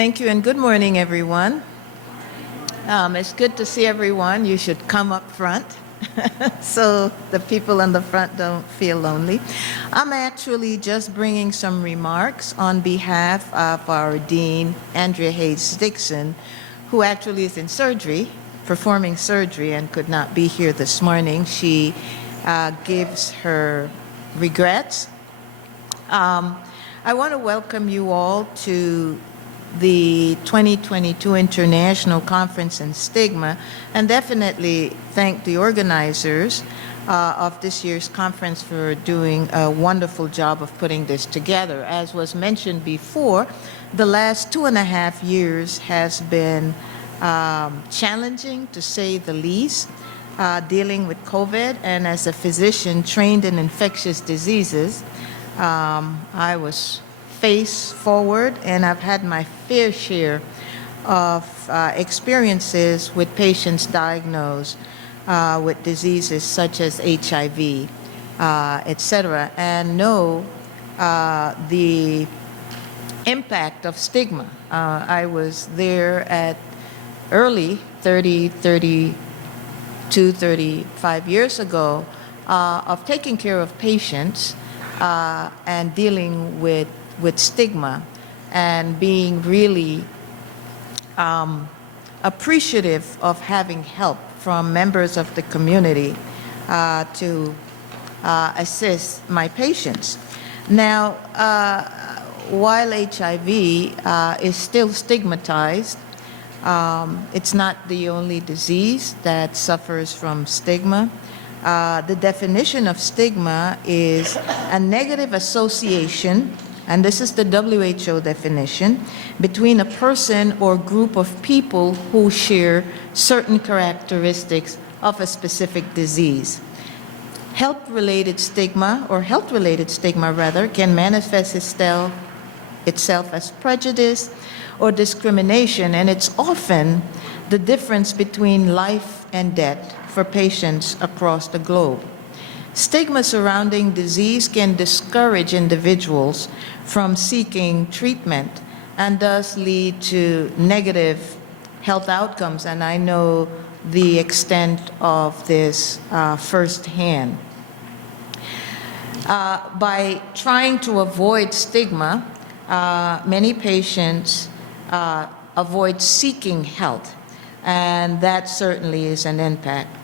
Thank you, and good morning, everyone. It's good to see everyone. You should come up front so the people in the front don't feel lonely. I'm actually just bringing some remarks on behalf of our Dean, Andrea Hayes Dixon, who actually is in surgery, performing surgery, and could not be here this morning. She gives her regrets. I want to welcome you all to the 2022 International Conference in Stigma, and definitely thank the organizers of this year's conference for doing a wonderful job of putting this together. As was mentioned before, the last 2.5 years has been challenging, to say the least, dealing with COVID, and as a physician trained in infectious diseases, I was face forward, and I've had my fair share of experiences with patients diagnosed with diseases such as HIV, etc., and know the impact of stigma. I was there at early 35 years ago of taking care of patients and dealing with stigma, and being really appreciative of having help from members of the community to assist my patients. Now, while HIV is still stigmatized, it's not the only disease that suffers from stigma. The definition of stigma is a negative association, and this is the WHO definition, between a person or group of people who share certain characteristics of a specific disease. Health-related stigma rather, can manifest itself as prejudice or discrimination, and it's often the difference between life and death for patients across the globe. Stigma surrounding disease can discourage individuals from seeking treatment and thus lead to negative health outcomes, and I know the extent of this firsthand. By trying to avoid stigma, many patients avoid seeking help, and that certainly is an impact.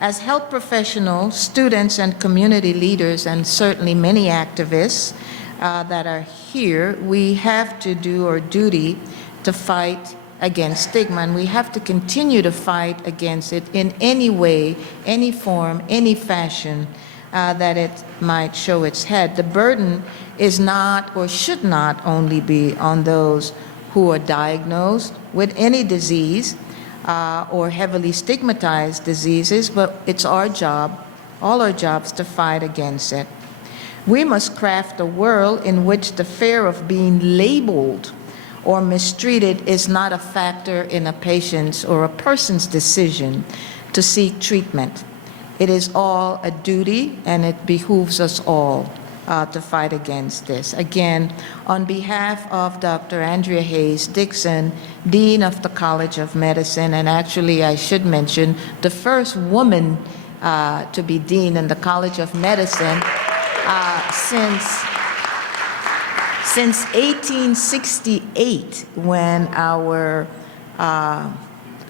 As health professionals, students, and community leaders, and certainly many activists that are here, we have to do our duty to fight against stigma, and we have to continue to fight against it in any way, any form, any fashion that it might show its head. The burden is not, or should not only be, on those who are diagnosed with any disease or heavily stigmatized diseases, but it's our job, all our jobs, to fight against it. We must craft a world in which the fear of being labeled or mistreated is not a factor in a patient's or a person's decision to seek treatment. It is all a duty, and it behooves us all to fight against this. Again, on behalf of Dr. Andrea Hayes Dixon, Dean of the College of Medicine, and actually I should mention the first woman to be Dean in the College of Medicine since 1868, when our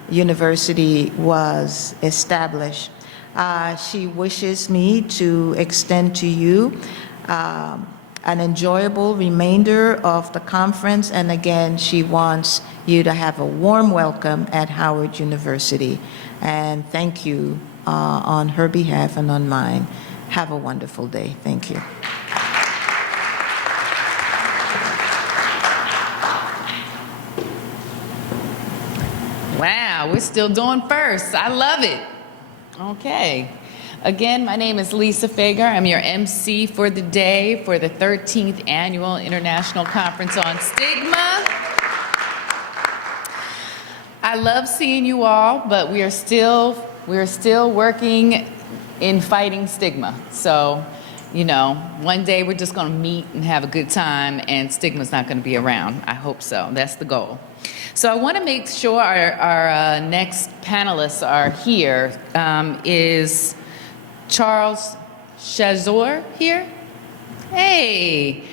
university was established. She wishes me to extend to you an enjoyable remainder of the conference, and again, she wants you to have a warm welcome at Howard University. And thank you on her behalf and on mine. Have a wonderful day. Thank you. Wow, we're still doing first. I love it. Okay. Again, my name is Lisa Fager. I'm your MC for the day for the 13th Annual International Conference on Stigma. I love seeing you all, but we are still working in fighting stigma. So you know, one day we're just going to meet and have a good time, and stigma's not going to be around. I hope so. That's the goal. So I want to make sure our next panelists are here. Is Charles Chazor here? Hey.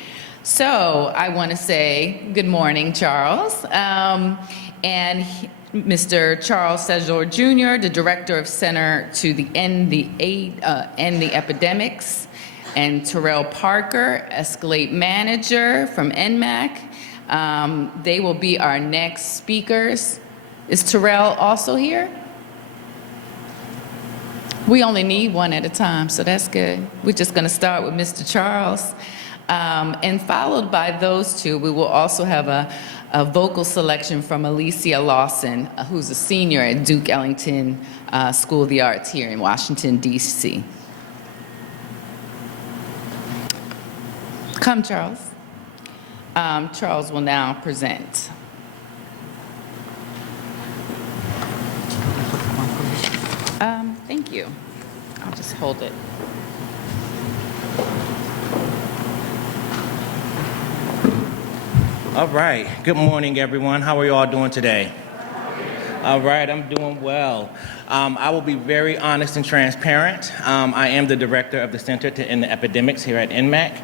So I want to say good morning, Charles. Mr. Charles Chazor Jr., the Director of Center to End the Epidemics, and Terrell Parker, Escalate Manager from NMAC. They will be our next speakers. Is Terrell also here? We only need one at a time, so that's good. We're just going to start with Mr. Charles. And followed by those two, we will also have a vocal selection from Alicia Lawson, who's a senior at Duke Ellington School of the Arts here in Washington, D.C. Come, Charles. Charles will now present. Thank you. I'll just hold it. All right. Good morning, everyone. How are you all doing today? All right. I'm doing well. I will be very honest and transparent. I am the director of the Center to End the Epidemics here at NMAC.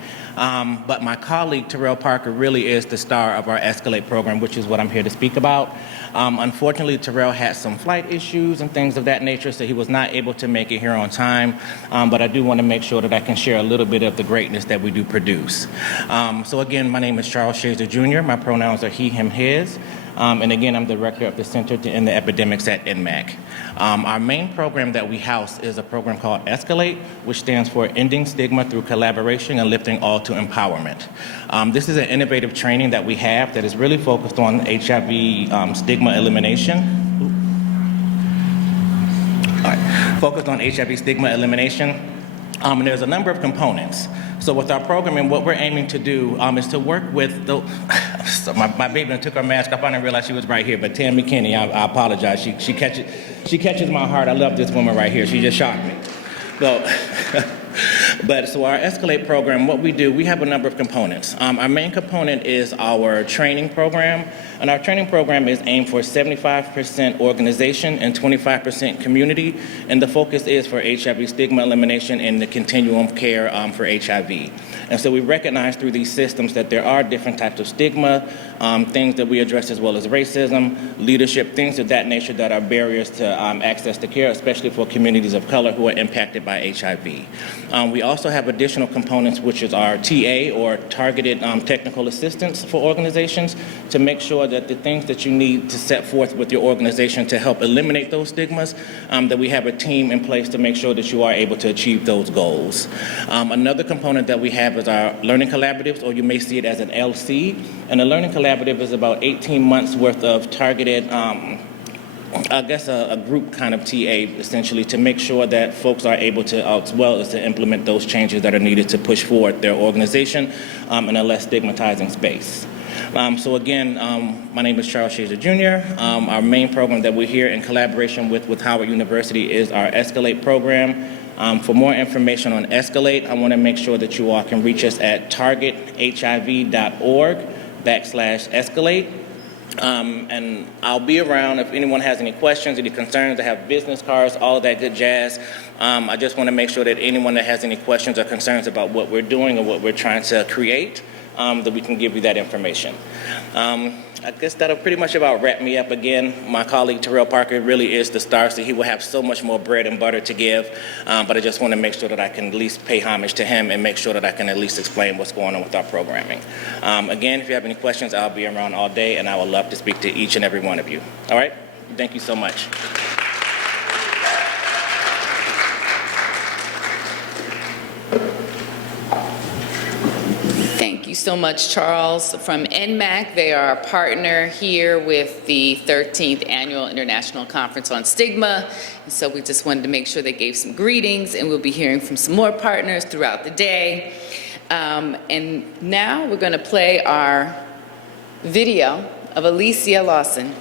But my colleague, Terrell Parker, really is the star of our Escalate program, which is what I'm here to speak about. Unfortunately, Terrell had some flight issues and things of that nature, so he was not able to make it here on time. But I do want to make sure that I can share a little bit of the greatness that we do produce. So again, my name is Charles Chazor Jr. My pronouns are he, him, his. And again, I'm the director of the Center to End the Epidemics at NMAC. Our main program that we house is a program called Escalate, which stands for Ending Stigma Through Collaboration and Lifting All to Empowerment. This is an innovative training that we have that is really focused on HIV stigma elimination. All right. Focused on HIV stigma elimination. And there's a number of components. So with our programming, what we're aiming to do is to work with the, so my baby took her mask off. I didn't realize she was right here, but Tammy Kinney, I apologize. She catches my heart. I love this woman right here. She just shocked me. So our Escalate program, what we do, we have a number of components. Our main component is our training program, and our training program is aimed for 75% organization and 25% community, and the focus is for HIV stigma elimination and the continuum of care for HIV. And so we recognize through these systems that there are different types of stigma, things that we address as well as racism, leadership, things of that nature that are barriers to access to care, especially for communities of color who are impacted by HIV. We also have additional components, which is our TA, or targeted technical assistance for organizations, to make sure that the things that you need to set forth with your organization to help eliminate those stigmas, that we have a team in place to make sure that you are able to achieve those goals. Another component that we have is our learning collaboratives, or you may see it as an LC. And a learning collaborative is about 18 months worth of targeted, I guess a group kind of TA, essentially, to make sure that folks are able to, as well as to implement those changes that are needed to push forward their organization in a less stigmatizing space. So again, my name is Charles Chazor Jr. Our main program that we're here in collaboration with Howard University is our Escalate program. For more information on Escalate, I want to make sure that you all can reach us at targethiv.org/escalate. And I'll be around if anyone has any questions, any concerns. I have business cards, all of that good jazz. I just want to make sure that anyone that has any questions or concerns about what we're doing or what we're trying to create, that we can give you that information. I guess that'll pretty much about wrap me up. Again, my colleague Terrell Parker really is the star, so he will have so much more bread and butter to give, but I just want to make sure that I can at least pay homage to him and make sure that I can at least explain what's going on with our programming. Again, if you have any questions, I'll be around all day, and I would love to speak to each and every one of you. All right? Thank you so much. Thank you so much, Charles. From NMAC, they are a partner here with the 13th Annual International Conference on Stigma. And so we just wanted to make sure they gave some greetings, and we'll be hearing from some more partners throughout the day. And now we're going to play our video of Alicia Lawson.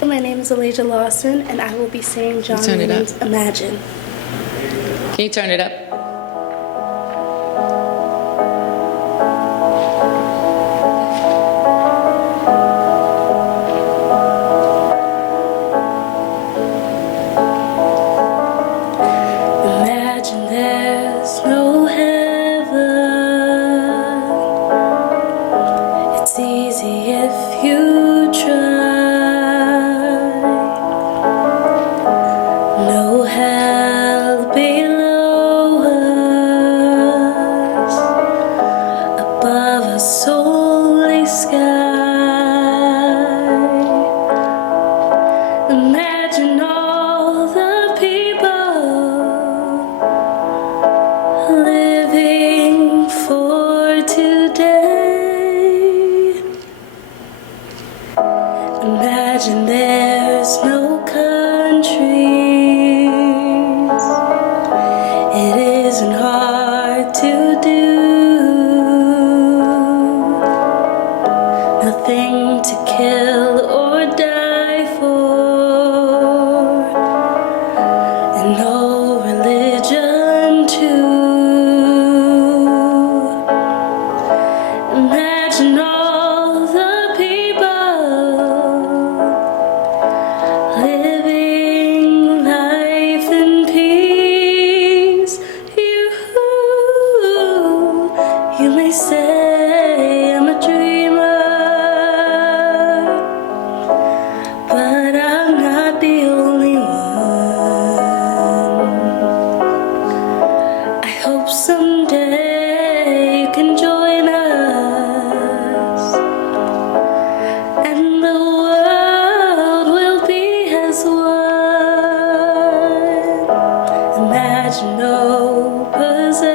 My name is Alicia Lawson, and I will be singing John Lennon's Imagine. Can you turn it up? Imagine there's no heaven. It's easy if you try. No hell below us, above us only sky. Imagine all the people living for today. Imagine there's no countries. It isn't hard to do. Nothing to kill or die for, and no religion too. Imagine all the people living life in peace. You may say I'm a dreamer, but I'm not the only one. I hope someday you can join us, and the world will be as one. Imagine no possessions.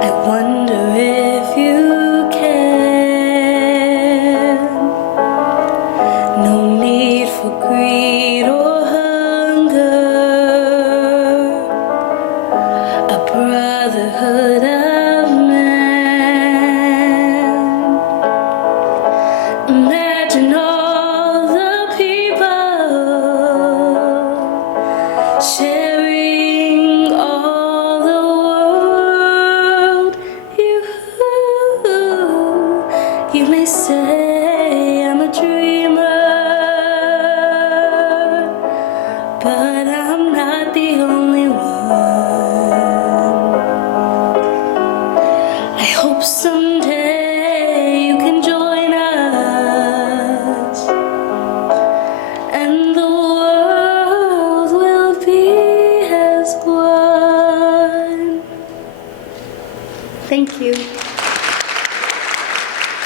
I wonder if you can. No need for greed or hunger. A brotherhood of man. Imagine all the people sharing all the world. You may say I'm a dreamer, but I'm not the only one. I hope someday you can join us, and the world will be as one. Thank you.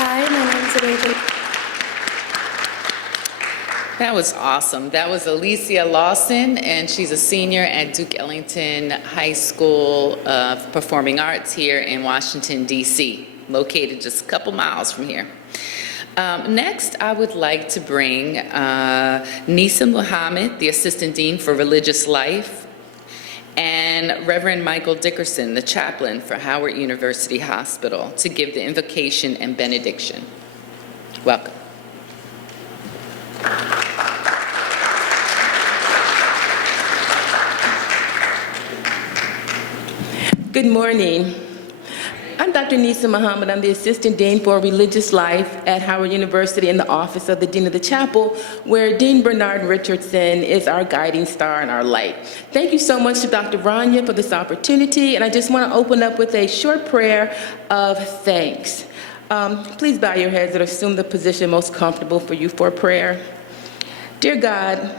Hi, my name is Rachel. That was awesome. That was Alicia Lawson, and she's a senior at Duke Ellington High School of Performing Arts here in Washington, D.C., located just a couple miles from here. Next, I would like to bring Nisa Muhammad, the Assistant Dean for Religious Life, and Reverend Michael Dickerson, the chaplain for Howard University Hospital, to give the invocation and benediction. Welcome. Good morning. I'm Dr. Nisa Muhammad. I'm the Assistant Dean for Religious Life at Howard University in the Office of the Dean of the Chapel, where Dean Bernard Richardson is our guiding star and our light. Thank you so much to Dr. Rania for this opportunity, and I just want to open up with a short prayer of thanks. Please bow your heads and assume the position most comfortable for you for prayer. Dear God,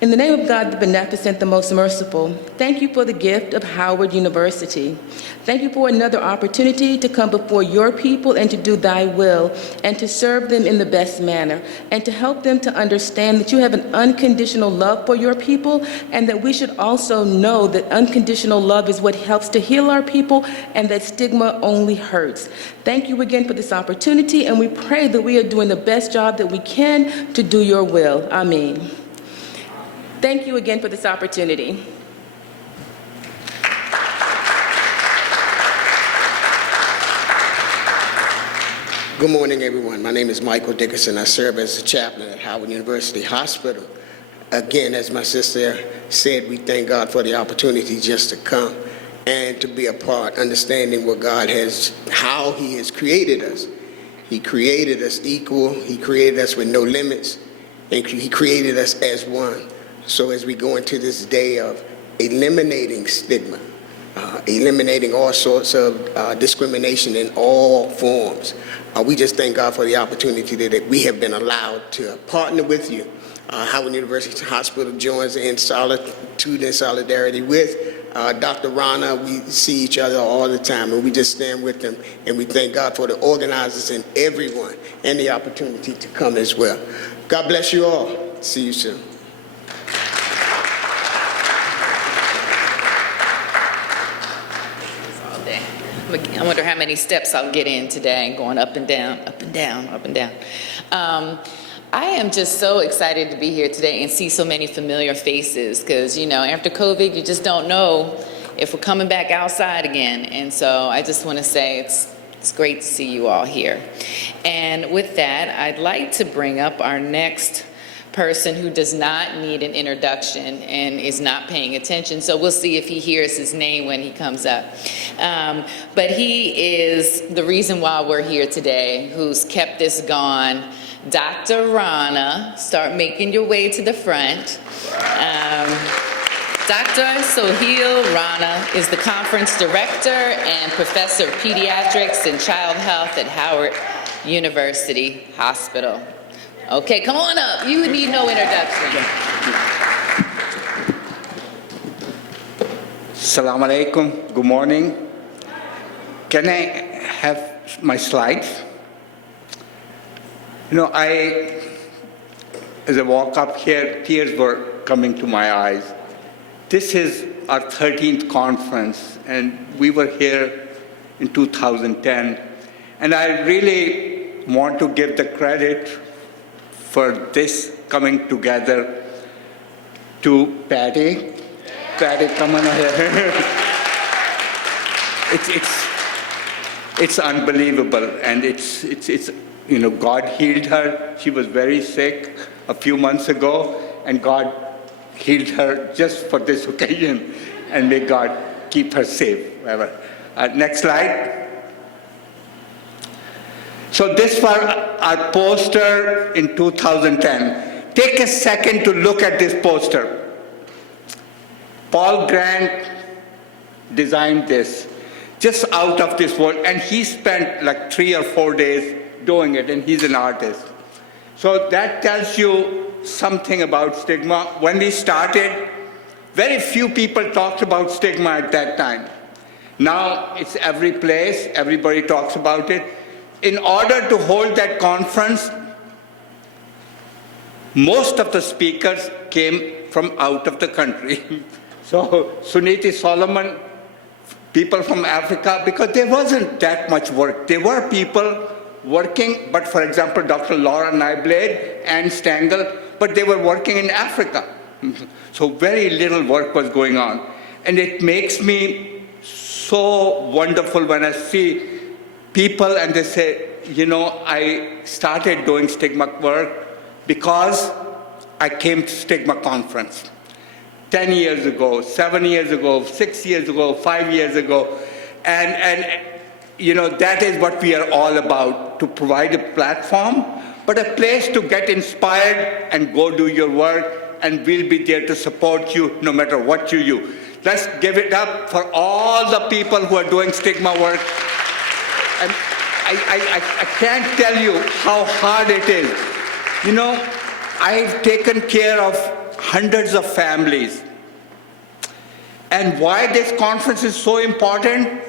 in the name of God, the Beneficent, the Most Merciful, thank you for the gift of Howard University. Thank you for another opportunity to come before your people and to do thy will and to serve them in the best manner and to help them to understand that you have an unconditional love for your people and that we should also know that unconditional love is what helps to heal our people and that stigma only hurts. Thank you again for this opportunity, and we pray that we are doing the best job that we can to do your will. Amen. Thank you again for this opportunity. Good morning, everyone. My name is Michael Dickerson. I serve as a chaplain at Howard University Hospital. Again, as my sister said, we thank God for the opportunity just to come and to be a part, understanding what God has, how He has created us. He created us equal. He created us with no limits, and He created us as one. So as we go into this day of eliminating stigma, eliminating all sorts of discrimination in all forms, we just thank God for the opportunity that we have been allowed to partner with you. Howard University Hospital joins in solitude and solidarity with Dr. Rana. We see each other all the time, and we just stand with them, and we thank God for the organizers and everyone, and the opportunity to come as well. God bless you all. See you soon. I wonder how many steps I'll get in today, going up and down, up and down, up and down. I am just so excited to be here today and see so many familiar faces because, you know, after COVID, you just don't know if we're coming back outside again. And so I just want to say it's great to see you all here. And with that, I'd like to bring up our next person who does not need an introduction and is not paying attention. So we'll see if he hears his name when he comes up. But he is the reason why we're here today, who's kept this going. Dr. Rana, start making your way to the front. Dr. Soheil Rana is the conference director and professor of pediatrics and child health at Howard University Hospital. Okay, come on up. You need no introduction. Assalamu alaikum. Good morning. Can I have my slides? You know, as I walk up here, tears were coming to my eyes. This is our 13th conference, and we were here in 2010. And I really want to give the credit for this coming together to Patty. Patty, come on here. It's unbelievable, and it's you know, God healed her. She was very sick a few months ago, and God healed her just for this occasion, and may God keep her safe. Next slide. So this was our poster in 2010. Take a second to look at this poster. Paul Grant designed this, just out of this world, and he spent like 3 or 4 days doing it, and he's an artist. So that tells you something about stigma. When we started, very few people talked about stigma at that time. Now it's every place, everybody talks about it. In order to hold that conference, most of the speakers came from out of the country. So Suniti Solomon, people from Africa, because there wasn't that much work. There were people working, but for example, Dr. Laura Nyblade and Stengel, but they were working in Africa. So very little work was going on. And it makes me so wonderful when I see people and they say, you know, I started doing stigma work because I came to Stigma Conference 10 years ago, 7 years ago, 6 years ago, 5 years ago. And you know, that is what we are all about, to provide a platform, but a place to get inspired and go do your work, and we'll be there to support you no matter what you do. Let's give it up for all the people who are doing stigma work. And I can't tell you how hard it is. You know, I've taken care of hundreds of families. And why this conference is so important?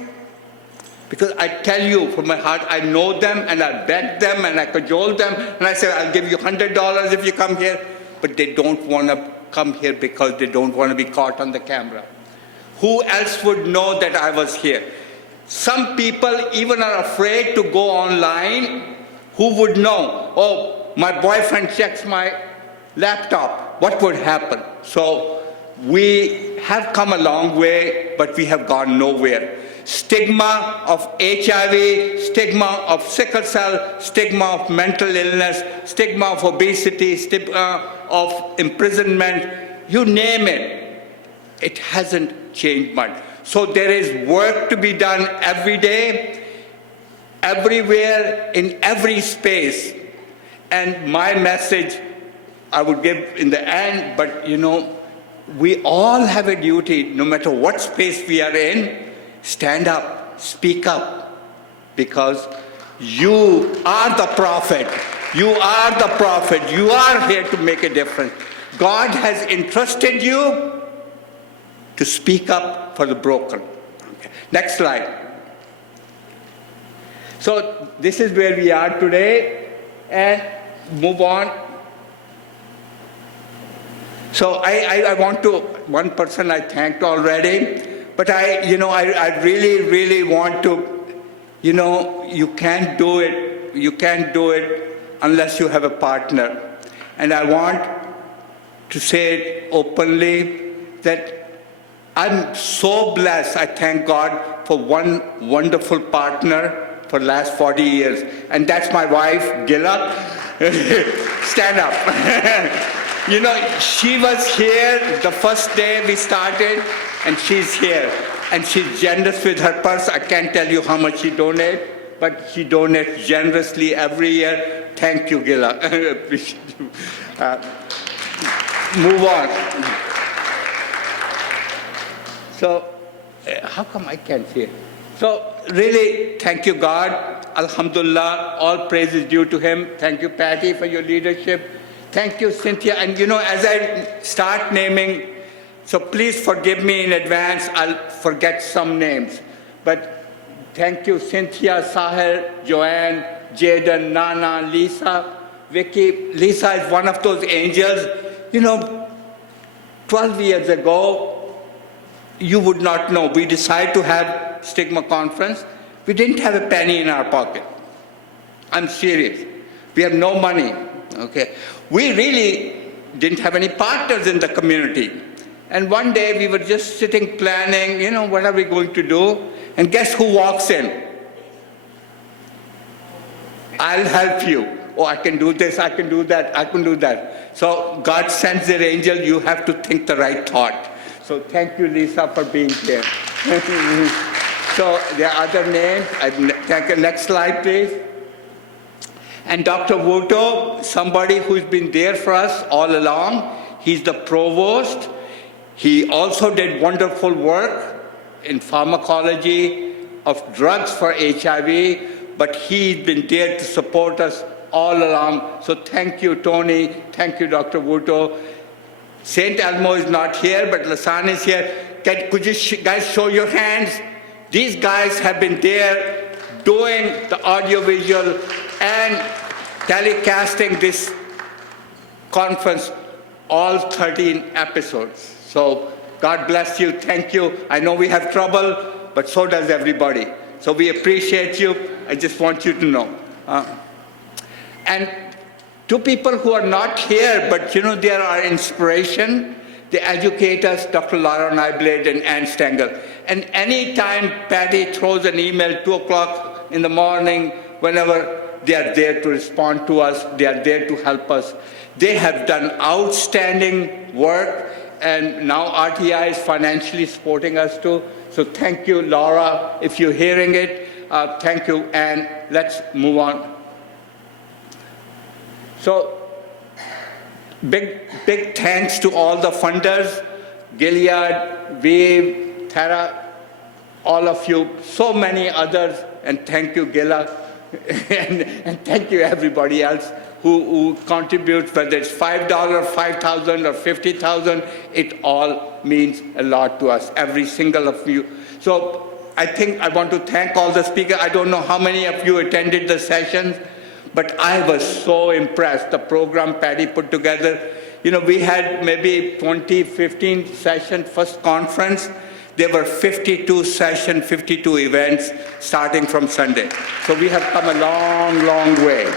Because I tell you from my heart, I know them, and I beg them, and I cajole them, and I say, I'll give you $100 if you come here. But they don't want to come here because they don't want to be caught on the camera. Who else would know that I was here? Some people even are afraid to go online. Who would know? Oh, my boyfriend checks my laptop. What would happen? So we have come a long way, but we have gone nowhere. Stigma of HIV, stigma of sickle cell, stigma of mental illness, stigma of obesity, stigma of imprisonment, you name it. It hasn't changed much. So there is work to be done every day, everywhere, in every space. And my message I would give in the end, but we all have a duty, no matter what space we are in, stand up, speak up, because you are the prophet. You are the prophet. You are here to make a difference. God has entrusted you to speak up for the broken. Okay. Next slide. So this is where we are today, and move on. So I want to, one person I thanked already, but I really, really want to, you can't do it unless you have a partner. And I want to say it openly that I'm so blessed. I thank God for one wonderful partner for the last 40 years. And that's my wife, Gila. Stand up. She was here the first day we started, and she's here. And she's generous with her purse. I can't tell you how much she donates, but she donates generously every year. Thank you, Gila. Appreciate you. Move on. So, how come I can't hear? So, really, thank you, God. Alhamdulillah, all praise is due to Him. Thank you, Patty, for your leadership. Thank you, Cynthia. And as I start naming, so please forgive me in advance, I'll forget some names. But thank you, Cynthia, Sahir, Joanne, Jaden, Nana, Lisa, Vicky. Lisa is one of those angels. 12 years ago, you would not know. We decided to have Stigma Conference. We didn't have a penny in our pocket. I'm serious. We have no money. Okay. We really didn't have any partners in the community. And one day we were just sitting planning, what are we going to do? And guess who walks in? I'll help you. Oh, I can do this, I can do that, I can do that. So God sends their angel, you have to think the right thought. So thank you, Lisa, for being here. So there are other names. Thank you. Next slide, please. And Dr. Wuto, somebody who's been there for us all along. He's the provost. He also did wonderful work in pharmacology of drugs for HIV, but he's been there to support us all along. So thank you, Tony. Thank you, Dr. Wuto. St. Elmo is not here, but Lasan is here. Could you guys show your hands? These guys have been there doing the audiovisual and telecasting this conference, all 13 episodes. So God bless you. Thank you. I know we have trouble, but so does everybody. So we appreciate you. I just want you to know. And to people who are not here, but they are our inspiration. They educate us, Dr. Lara Nyblade and Ann Stengel. And anytime Patty throws an email, 2 o'clock in the morning, whenever, they are there to respond to us. They are there to help us. They have done outstanding work, and now RTI is financially supporting us too. So thank you, Laura, if you're hearing it. Thank you, and let's move on. So, big thanks to all the funders, Gilead, Wave, Thera, all of you, so many others, and thank you, Gila, and thank you everybody else who contributes, whether it's $5, 5,000 or 50,000, it all means a lot to us, every single of you. So I think I want to thank all the speakers. I don't know how many of you attended the sessions, but I was so impressed, the program Patty put together. We had maybe 20, 15 sessions, first conference. There were 52 sessions, 52 events starting from Sunday. So we have come a long, long way.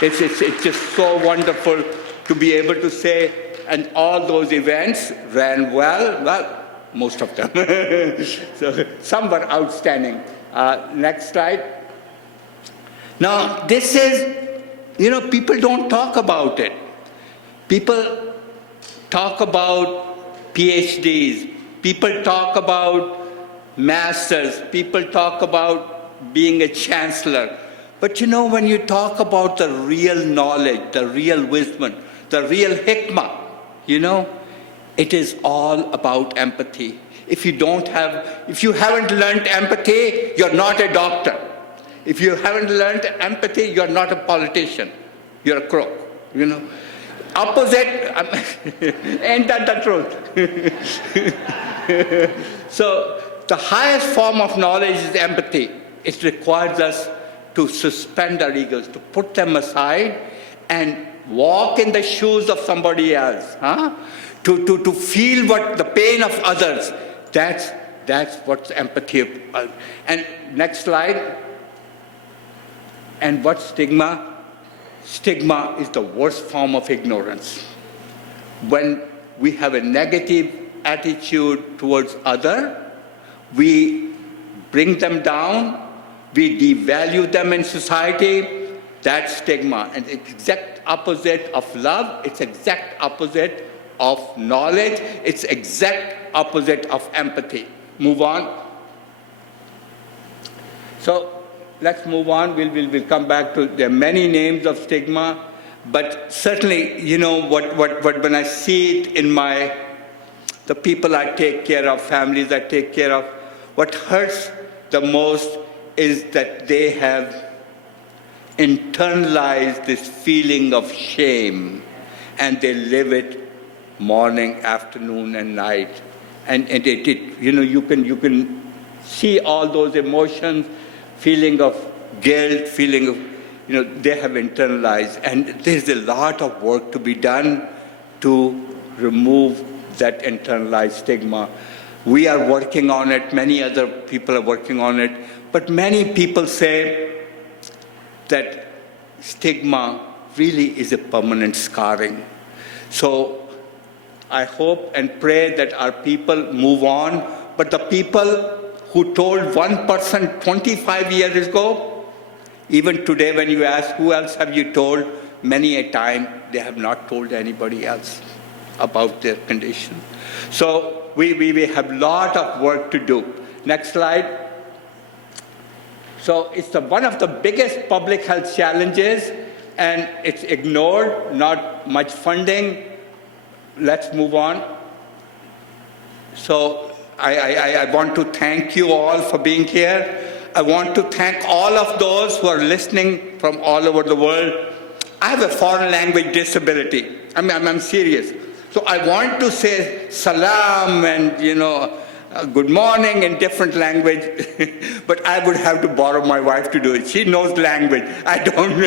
It's just so wonderful to be able to say, and all those events ran well. Well, most of them. So some were outstanding. Next slide. Now, this is, people don't talk about it. People talk about PhDs. People talk about masters. People talk about being a chancellor. But when you talk about the real knowledge, the real wisdom, the real hikmah, it is all about empathy. If you haven't learned empathy, you're not a doctor. If you haven't learned empathy, you're not a politician. You're a crook, Opposite, ain't that the truth? So the highest form of knowledge is empathy. It requires us to suspend our egos, to put them aside and walk in the shoes of somebody else, to feel what the pain of others. That's what's empathy. And next slide. And what's stigma? Stigma is the worst form of ignorance. When we have a negative attitude towards other, we bring them down, we devalue them in society. That's stigma. And it's exact opposite of love. It's exact opposite of knowledge. It's exact opposite of empathy. Move on. So let's move on. We'll come back to, there are many names of stigma, but certainly, when I see it in the people I take care of, families I take care of, what hurts the most is that they have internalized this feeling of shame, and they live it morning, afternoon, and night. And you can see all those emotions, feeling of guilt, feeling of, they have internalized. And there's a lot of work to be done to remove that internalized stigma. We are working on it, many other people are working on it, but many people say that stigma really is a permanent scarring. So I hope and pray that our people move on, but the people who told one person 25 years ago, even today when you ask who else have you told, many a time they have not told anybody else about their condition. So we have a lot of work to do. Next slide. So it's one of the biggest public health challenges, and it's ignored, not much funding. Let's move on. So I want to thank you all for being here. I want to thank all of those who are listening from all over the world. I have a foreign language disability. I'm serious. So I want to say salam and, good morning in different language, but I would have to borrow my wife to do it. She knows language. I don't.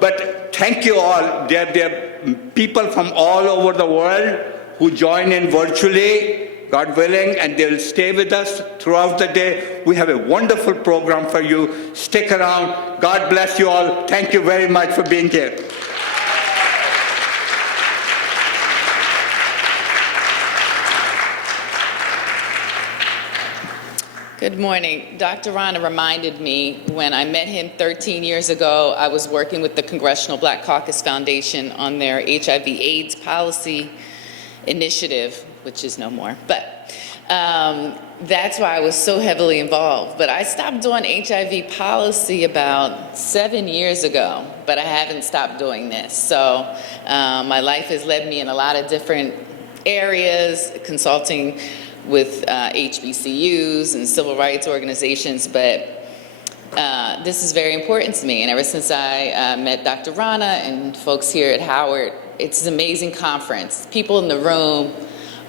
But thank you all. There are people from all over the world who join in virtually, God willing, and they'll stay with us throughout the day. We have a wonderful program for you. Stick around. God bless you all. Thank you very much for being here. Good morning. Dr. Rana reminded me when I met him 13 years ago, I was working with the Congressional Black Caucus Foundation on their HIV/AIDS policy initiative, which is no more. But that's why I was so heavily involved. But I stopped doing HIV policy about 7 years ago, but I haven't stopped doing this. So my life has led me in a lot of different areas, consulting with HBCUs and civil rights organizations, but this is very important to me. And ever since I met Dr. Rana and folks here at Howard, it's an amazing conference. People in the room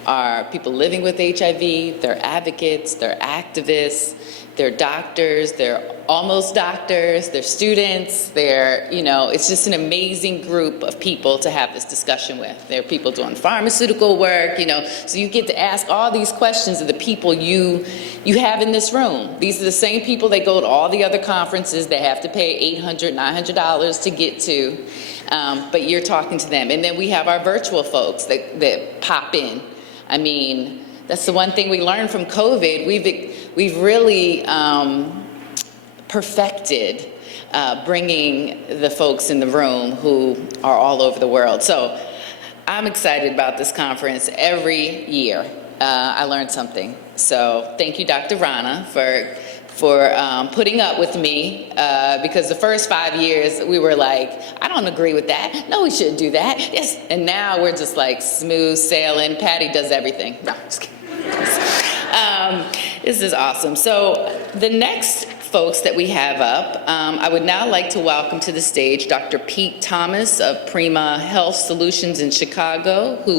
are people living with HIV, they're advocates, they're activists, they're doctors, they're almost doctors, they're students, it's just an amazing group of people to have this discussion with. There are people doing pharmaceutical work, so you get to ask all these questions of the people you have in this room. These are the same people that go to all the other conferences that have to pay $800, $900 to get to, but you're talking to them. And then we have our virtual folks that pop in. I mean, that's the one thing we learned from COVID. We've really perfected bringing the folks in the room who are all over the world. So I'm excited about this conference every year. I learned something. So thank you, Dr. Rana, for putting up with me, because the first 5 years we were like, I don't agree with that. No, we shouldn't do that. Yes. And now we're just like smooth sailing. Patty does everything. No, just kidding. This is awesome. So the next folks that we have up, I would now like to welcome to the stage Dr. Pete Thomas of Prima Health Solutions in Chicago, who